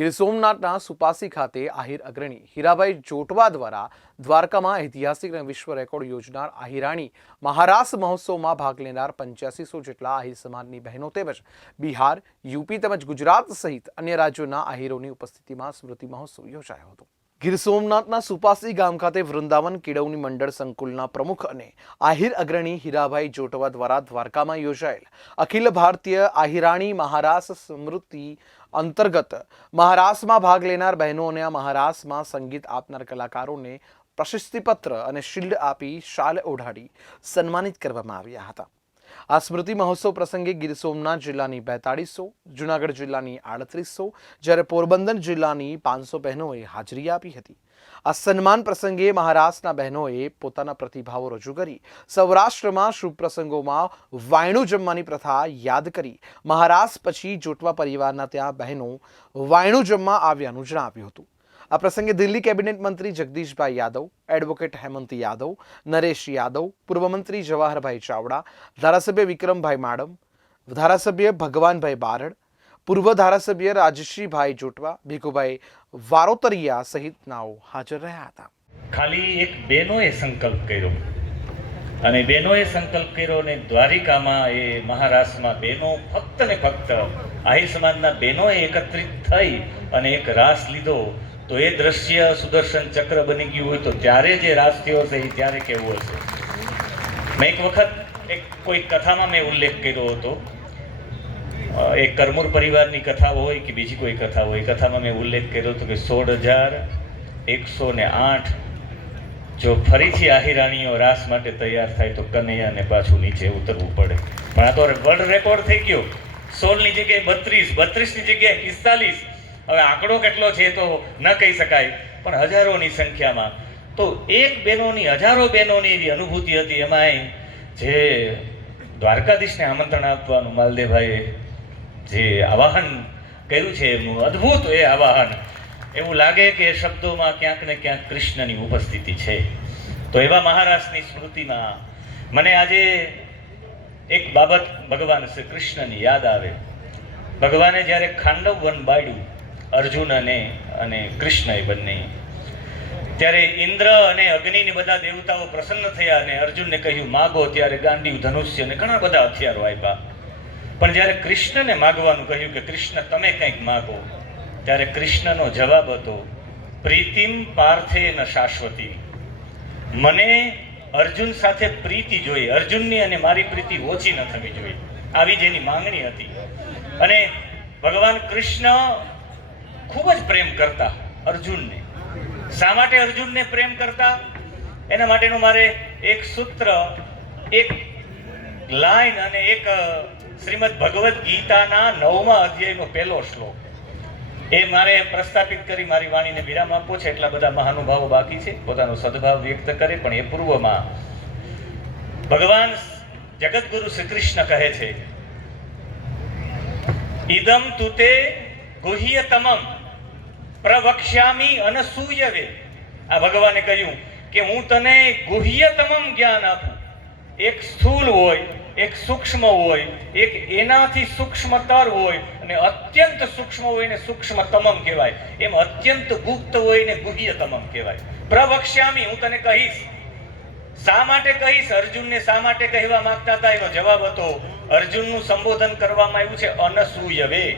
ગીર સોમનાથના સુપાસી ખાતે આહિર અગ્રણી હીરાભાઈ જોટવા દ્વારા દ્વારકામાં ઐતિહાસિક અને વિશ્વ રેકોર્ડ યોજનાર આહિરાણી મહારાસ મહોત્સવમાં ભાગ લેનાર પંચ્યાસીસો જેટલા આહિર સમાજની બહેનો તેમજ બિહાર, યુપી તેમજ ગુજરાત સહિત અન્ય રાજ્યોના આહિરોની ઉપસ્થિતિમાં સ્મૃતિ મહોત્સવ યોજાયો હતો. ગીર સોમનાથના સુપાસી ગામ ખાતે વૃંદાવન કેળવણી મંડળ સંકુલના પ્રમુખ અને આહિર અગ્રણી હીરાભાઈ જોટવા દ્વારા દ્વારકામાં યોજાયેલ અખિલ ભારતીય આહિરાણી મહારાસ સ્મૃતિ અંતર્ગત મહારાસમાં ભાગ લેનાર બહેનો અને આ મહારાસમાં સંગીત આપનાર કલાકારોને પ્રશસ્તિપત્ર અને શિલ્ડ આપી શાલ ઓઢાડી સન્માનિત કરવામાં આવ્યા હતા. આ સ્મૃતિ મહોત્સવ પ્રસંગે ગીર સોમનાથ જિલ્લાની બેતાળીસો, જુનાગઢ જિલ્લાની આડત્રીસો, જ્યારે પોરબંદર જિલ્લાની પાંચસો બહેનોએ હાજરી આપી હતી. આ સન્માન પ્રસંગે મહારાષ્ટ્રના બહેનોએ પોતાના પ્રતિભાવો રજૂ કરી. સૌરાષ્ટ્રમાં શુભ પ્રસંગોમાં વાયણું જમવાની પ્રથા યાદ કરી. મહારાષ્ટ્ર પછી જોટવા પરિવારના ત્યાં બહેનો વાયણું જમવા આવ્યાનું જણાવ્યું હતું. આ પ્રસંગે દિલ્હી કેબિનેટ મંત્રી જગદીશભાઈ યાદવ, એડવોકેટ હેમંત યાદવ, નરેશ યાદવ, પૂર્વ મંત્રી જવાહરભાઈ ચાવડા, ધારાસભ્ય વિક્રમભાઈ માડમ, ધારાસભ્ય ભગવાનભાઈ બારડ, પૂર્વ ધારાસભ્ય રાજશ્રીભાઈ જોટવા, ભીખુભાઈ વારોતરિયા સહિતનાઓ હાજર રહ્યા હતા. ખાલી એક બેનોએ સંકલ્પ કર્યો અને બહેનોએ સંકલ્પ કર્યો ને દ્વારિકામાં એ મહારાષ્ટ્રમાં બહેનો ફક્ત ને ફક્ત આહિર સમાજના બહેનોએ એકત્રિત થઈ અને એક રાસ લીધો તો એ દ્રશ્ય સુદર્શન ચક્ર બની ગયું હોય તો ત્યારે જે રાસ થયો હશે એ ત્યારે કેવું હશે? મેં એક વખત એક કોઈ કથામાં મેં ઉલ્લેખ કર્યો હતો. એ કરમુર પરિવારની કથા હોય કે બીજી કોઈ કથા હોય કથામાં મેં ઉલ્લેખ કર્યો હતો કે સોળ હજાર એકસો ને આઠ જો ફરીથી આહિરાણીઓ રાસ માટે તૈયાર થાય તો કનૈયાને પાછું નીચે ઉતરવું પડે. પણ આ તો વર્લ્ડ રેકોર્ડ થઈ ગયો. સોળની જગ્યાએ બત્રીસ, બત્રીસની જગ્યાએ પિસ્તાલીસ હવે આંકડો કેટલો છે તો ન કહી શકાય, પણ હજારોની સંખ્યામાં. તો એક બહેનોની, હજારો બહેનોની અનુભૂતિ હતી એમાંય જે દ્વારકાધીશને આમંત્રણ આપવાનું માલદેવભાઈએ જે આવાહન કર્યું છે એમનું અદ્ભુત એ આવાહન, એવું લાગે કે શબ્દોમાં ક્યાંક ને ક્યાંક કૃષ્ણની ઉપસ્થિતિ છે. તો એવા મહારાષ્ટ્રની સ્મૃતિમાં મને આજે એક બાબત ભગવાન શ્રી કૃષ્ણની યાદ આવે. ભગવાને જ્યારે ખાંડવ વન બાળ્યું અર્જુન અને અને કૃષ્ણએ બંને. ત્યારે ઇન્દ્ર અને અગ્નિની બધા દેવતાઓ પ્રસન્ન થયા અને અર્જુનને કહ્યું, માગો ત્યારે ગાંડી, ધનુષ્ય અને ઘણા બધા હથિયારો આપ્યા પણ જ્યારે કૃષ્ણને માગવાનું કહ્યું કે, કૃષ્ણ, તમે કંઈક માગો, ત્યારે કૃષ્ણનો જવાબ હતો, પ્રીતિમ પાર્થે ન શાશ્વતી. મને અર્જુન સાથે પ્રીતિ જોઈએ. અર્જુનની અને મારી પ્રીતિ ઓછી ન થવી જોઈએ. આવી જેની માંગણી હતી. અને ભગવાન કૃષ્ણ ખૂબ જ પ્રેમ કરતા અર્જુનને. શા માટે અર્જુનને પ્રેમ કરતા? એના માટેનું મારે એક સૂત્ર, એક લાઈન અને એક શ્રીમદ ભગવદ્ ગીતાના નવમા અધ્યાયનો પહેલો શ્લોક. એ મારે પ્રસ્થાપિત કરી, મારી વાણીને વિરામ આપવો છે. એટલા બધા મહાનુભાવો બાકી છે. પોતાનો સદભાવ વ્યક્ત કરે, પણ એ પૂર્વમાં ભગવાન જગતગુરુ શ્રી કૃષ્ણ કહે છે, ઇદમ તુતે ગુહ્યતમમ. પ્રવક્ષ્યામિ અનસૂયવે આ ભગવાને કહ્યું કે હું તને ગુહ્યતમમ જ્ઞાન આપું. એક સ્થૂલ હોય, એક સૂક્ષ્મ હોય, એક એનાથી સૂક્ષ્મતર હોય અને અત્યંત સૂક્ષ્મ હોય ને સૂક્ષ્મતમમ કહેવાય. એમ અત્યંત ગુપ્ત હોય ને ગુહ્યતમમ કહેવાય. પ્રવક્ષ્યામી, હું તને કહીશ. શા માટે કહીશ? અર્જુનને શા માટે કહેવા માંગતા હતા? એનો જવાબ હતો, અર્જુનનું સંબોધન કરવામાં આવ્યું છે અનસૂયવે.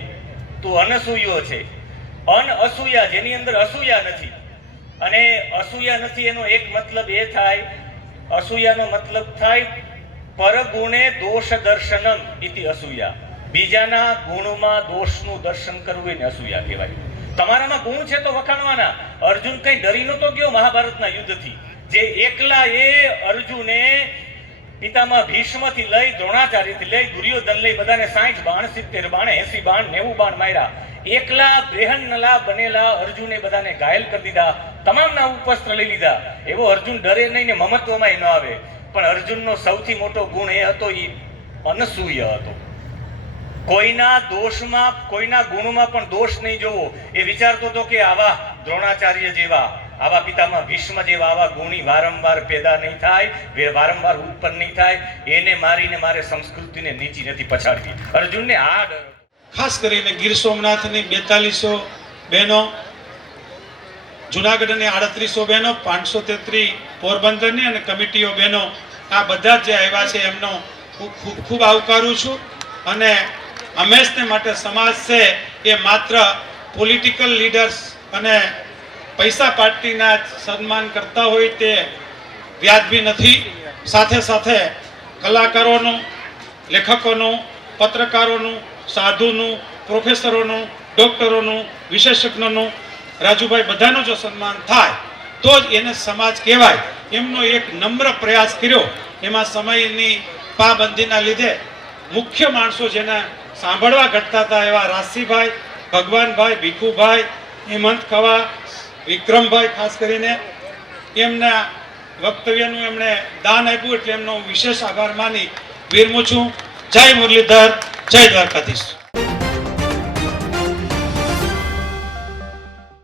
તું અનસૂયો છે. અન અસૂયા, જેની અંદર અસૂયા નથી. અને અસૂયા નથી એનો એક મતલબ એ થાય, અસૂયાનો મતલબ થાય પરગુણે દોષ દર્શનમ ઇતિ અસૂયા. બીજાના ગુણમાં દોષનું દર્શન કરવું એને અસૂયા કહેવાય. તમારામાં ગુણ છે તો વખાણવાના. અર્જુન કઈ ડરી નતો ગયો મહાભારતના યુદ્ધથી. જે એકલા એ અર્જુને પિતામાં ભીષ્મથી લઈ દ્રોણાચાર્યથી લઈ દુર્યોધન લઈ બધાને સાઠ બાણ, સિત્તેર બાણ, એસી બાણ, નેવું બાણ માર્યા. એકલા બ્રેહન્નલા બનેલા અર્જુને બધાને ઘાયલ કરી દીધા. તમામના ઉપસ્ત્ર લઈ લીધા. એવો અર્જુન ડરે નહીં ને મમત્વમાં ન આવે. પણ અર્જુનનો સૌથી મોટો ગુણ એ હતો એ અનસૂય હતો. કોઈના દોષમાં, કોઈના ગુણમાં પણ દોષ નહીં જોવો. એ વિચારતો હતો કે આવા દ્રોણાચાર્ય જેવા, આવા પિતામાં ભીષ્મ જેવા, આવા ગુણી વારંવાર પેદા નહીં થાય વારંવાર ઉત્પન્ન નહીં થાય. એને મારીને મારે સંસ્કૃતિને નીચી નથી પછાડવી. અર્જુનને આ ડર. ખાસ કરીને ગીર સોમનાથની બેતાલીસો બહેનો, જુનાગઢની આડત્રીસો બહેનો, પાંચસો તેત્રીસ પોરબંદરની અને કમિટીઓ બહેનો, આ બધા જ આવ્યા છે એમનો ખૂબ ખૂબ ખૂબ આવકારું છું. અને હંમેશને માટે સમાજ છે એ માત્ર પોલિટિકલ લીડર્સ અને પૈસા પાર્ટીના સન્માન કરતા હોય તે વ્યાજબી નથી. સાથે સાથે કલાકારોનું, લેખકોનું, પત્રકારોનું સાધુનું, પ્રોફેસરોનું, ડોક્ટરોનું, વિશેષજ્ઞનું, રાજુભાઈ બધાનું જો સન્માન થાય, તો જ એને સમાજ કહેવાય. એમનો એક નમ્ર પ્રયાસ કર્યો. એમાં સમયની પાબંદીના લીધે મુખ્ય માણસો જેને સાંભળવા ઘટતા હતા એવા રાશિભાઈ, ભગવાનભાઈ, ભીખુભાઈ, હેમંત ખવા, વિક્રમભાઈ, ખાસ કરીને એમના વક્તવ્યનું એમણે દાન આપ્યું એટલે એમનો વિશેષ આભાર માની. વિરમું છું. જય મુરલીધર. જય દ્વારકાધીશ.